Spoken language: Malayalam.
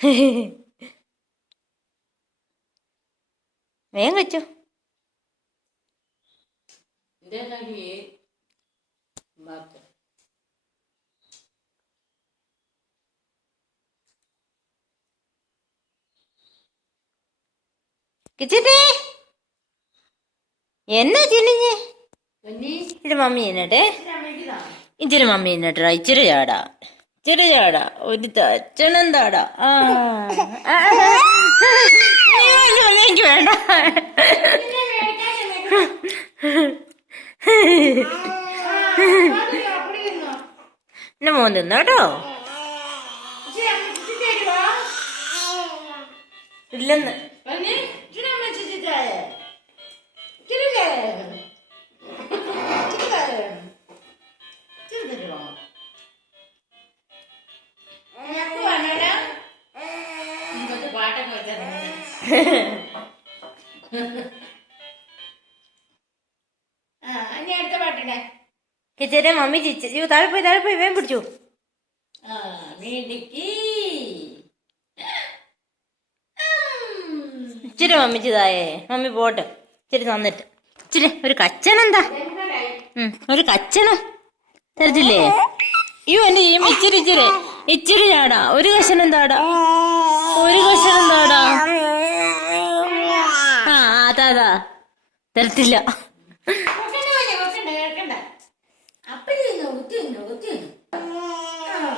വേഗം വെച്ചു കിച്ചിട്ടേ എന്നാ ചിന്നിഞ്ഞ് ഇച്ചിരി മമ്മി അമ്മയ്ക്കിതാ ഇച്ചിരി മമ്മി തിന്നട്ടാ ഇച്ചിരി ചാടാ. ഇച്ചിരി ചാടാ. ഒരു തച്ചണം താടാ. എനിക്ക് വേണ്ട. എന്റെ മോൻ തിന്നോട്ടോ ഇല്ലെന്ന്. കഞ്ഞി ഇച്ചിരി പാട്ടൊക്കെ വെച്ചാൽ ഇനി അടുത്ത പാട്ടിടെ കിച്ചരെ മമ്മി ചിച്ചു താഴെ പോയി താഴെ പോയി വേഗം പിടിച്ചു. ഇച്ചിരി മമ്മിച്ച് തായേ മമ്മി പോട്ടെ. ഇച്ചിരി തന്നിട്ട്. ഇച്ചിരി ഒരു കച്ചനം എന്താ ഒരു കച്ചണം തരത്തില്ലേ? അയ്യോ എന്റെ ഇച്ചിരി ഇച്ചിരി. ഇച്ചിരി ചാടാ. ഒരു കഷണം തരത്തില്ല.